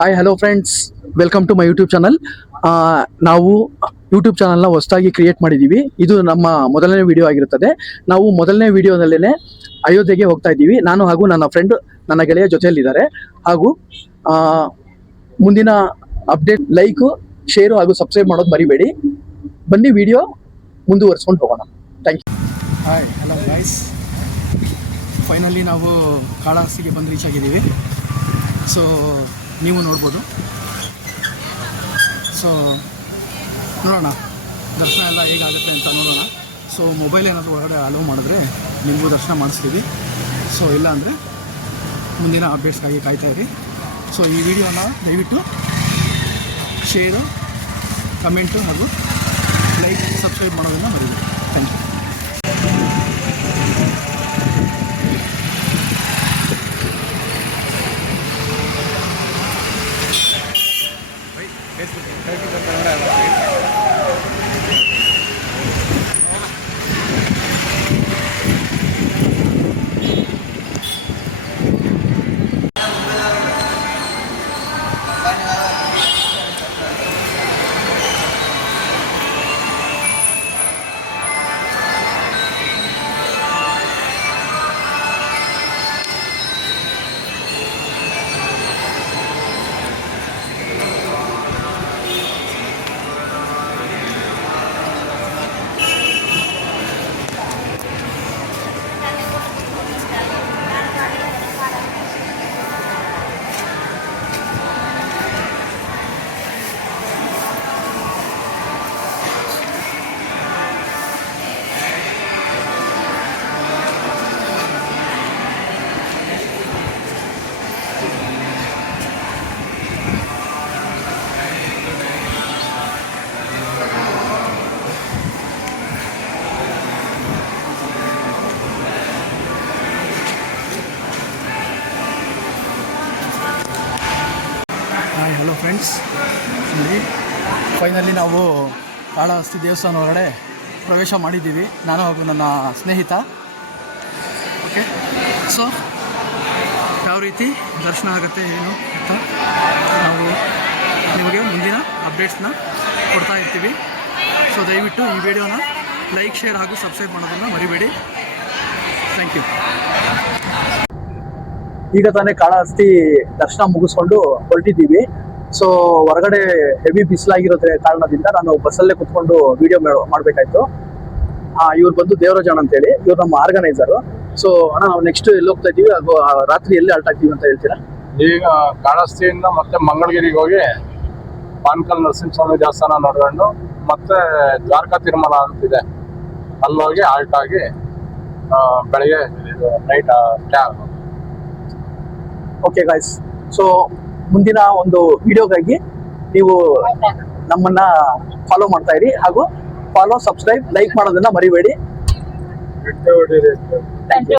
Hi hello friends, welcome to my YouTube channel. ನಾವು YouTube ಚಾನಲ್ನ ಹೊಸದಾಗಿ ಕ್ರಿಯೇಟ್ ಮಾಡಿದ್ದೀವಿ. ಇದು ನಮ್ಮ ಮೊದಲನೇ ವಿಡಿಯೋ ಆಗಿರುತ್ತದೆ. ನಾವು ಮೊದಲನೇ ವಿಡಿಯೋದಲ್ಲೇ ಅಯೋಧ್ಯೆಗೆ ಹೋಗ್ತಾ ಇದ್ದೀವಿ. ನಾನು ಹಾಗೂ ನನ್ನ ಫ್ರೆಂಡ್, ನನ್ನ ಗೆಳೆಯ ಜೊತೆಯಲ್ಲಿದ್ದಾರೆ. ಹಾಗೂ ಮುಂದಿನ ಅಪ್ಡೇಟ್ ಲೈಕು, ಶೇರು ಹಾಗೂ ಸಬ್ಸ್ಕ್ರೈಬ್ ಮಾಡೋದು ಮರಿಬೇಡಿ. ಬನ್ನಿ ವಿಡಿಯೋ ಮುಂದುವರಿಸ್ಕೊಂಡು ಹೋಗೋಣ. Thank you. Hi hello guys, finally ನಾವು ಕಾಳಹಸ್ತಿಗೆ ಬಂದು ರೀಚ್ ಆಗಿದ್ದೀವಿ. ಸೊ ನೀವು ನೋಡ್ಬೋದು. ಸೊ ನೋಡೋಣ ದರ್ಶನ ಎಲ್ಲ ಹೇಗಾಗುತ್ತೆ ಅಂತ ನೋಡೋಣ. ಸೊ ಮೊಬೈಲ್ ಏನಾದರೂ ಒಳಗಡೆ ಅಲೋ ಮಾಡಿದ್ರೆ ನಿಮಗೂ ದರ್ಶನ ಮಾಡಿಸ್ತೀವಿ. ಸೊ ಇಲ್ಲ ಅಂದರೆ ಮುಂದಿನ ಅಪ್ಡೇಟ್ಸ್ಗಾಗಿ ಕಾಯ್ತಾಯಿರಿ. ಸೊ ಈ ವಿಡಿಯೋನ ದಯವಿಟ್ಟು ಶೇರು, ಕಮೆಂಟು ಹಾಗೂ ಲೈಕ್, ಸಬ್ಸ್ಕ್ರೈಬ್ ಮಾಡೋದನ್ನು ಮರಿಬೇಡಿ. Thank you. Hi hello friends, ಇಲ್ಲಿ ಫೈನಲಿ ನಾವು ಕಾಳಹಸ್ತಿ ದೇವಸ್ಥಾನ ಹೊರಗಡೆ ಪ್ರವೇಶ ಮಾಡಿದ್ದೀವಿ, ನಾನು ಹಾಗೂ ನನ್ನ ಸ್ನೇಹಿತ. ಓಕೆ, ಸೊ ಯಾವ ರೀತಿ ದರ್ಶನ ಆಗುತ್ತೆ ಏನು ಅಂತ ನಾವು ನಿಮಗೆ ಮುಂದಿನ ಅಪ್ಡೇಟ್ಸ್ನ ಕೊಡ್ತಾ ಇರ್ತೀವಿ. ಸೊ ದಯವಿಟ್ಟು ಈ ವಿಡಿಯೋನ ಲೈಕ್, ಶೇರ್ ಹಾಗೂ ಸಬ್ಸ್ಕ್ರೈಬ್ ಮಾಡೋದನ್ನು ಮರಿಬೇಡಿ. Thank you. ಈಗ ತಾನೇ ಕಾಳಹಸ್ತಿ ದರ್ಶನ ಮುಗಿಸ್ಕೊಂಡು ಹೊರಟಿದ್ದೀವಿ. ಸೊ ಹೊರಗಡೆ ಹೆವಿ ಬಿಸಿಲಾಗಿರೋದ್ರ ಕಾರಣದಿಂದ ನಾನು ಬಸ್ಸಲ್ಲೇ ಕುತ್ಕೊಂಡು ವಿಡಿಯೋ ಮಾಡಬೇಕಾಯ್ತು. ಇವ್ರು ಬಂದು ದೇವರಾಜ್ ಅಣ್ಣ ಅಂತೇಳಿ, ಇವ್ರು ನಮ್ಮ ಆರ್ಗನೈಸರು. ಸೊ ಅಣ್ಣ, ನಾವು ನೆಕ್ಸ್ಟ್ ಎಲ್ಲಿ ಹೋಗ್ತಾ ಇದ್ದೀವಿ ಹಾಗೂ ರಾತ್ರಿ ಎಲ್ಲಿ ಅಲ್ಟ್ ಆಗ್ತೀವಿ ಅಂತ ಹೇಳ್ತೀರಾ? ಈಗ ಕಾಳಹಸ್ತಿಯಿಂದ ಮತ್ತೆ ಮಂಗಳಗಿರಿಗೆ ಹೋಗಿ ಪಾನ್ಕಲ್ ನರಸಿಂಹಸ್ವಾಮಿ ದೇವಸ್ಥಾನ ನೋಡ್ಕೊಂಡು ಮತ್ತೆ ದ್ವಾರಕಾ ತಿರುಮಲ ಅಂತಿದೆ, ಅಲ್ಲಿ ಹೋಗಿ ಆಲ್ಟ್ ಆಗಿ ಬೆಳಗ್ಗೆ ನೈಟ್ ಸ್ಟೇ ಆಗೋದು. ಓಕೆ ಗಾಯ್ಸ್, ಸೊ ಮುಂದಿನ ಒಂದು ವಿಡಿಯೋಗಾಗಿ ನೀವು ನಮ್ಮನ್ನ ಫಾಲೋ ಮಾಡ್ತಾ ಇರಿ ಹಾಗೂ ಫಾಲೋ, ಸಬ್ಸ್ಕ್ರೈಬ್, ಲೈಕ್ ಮಾಡೋದನ್ನ ಮರಿಬೇಡಿ. Thank you.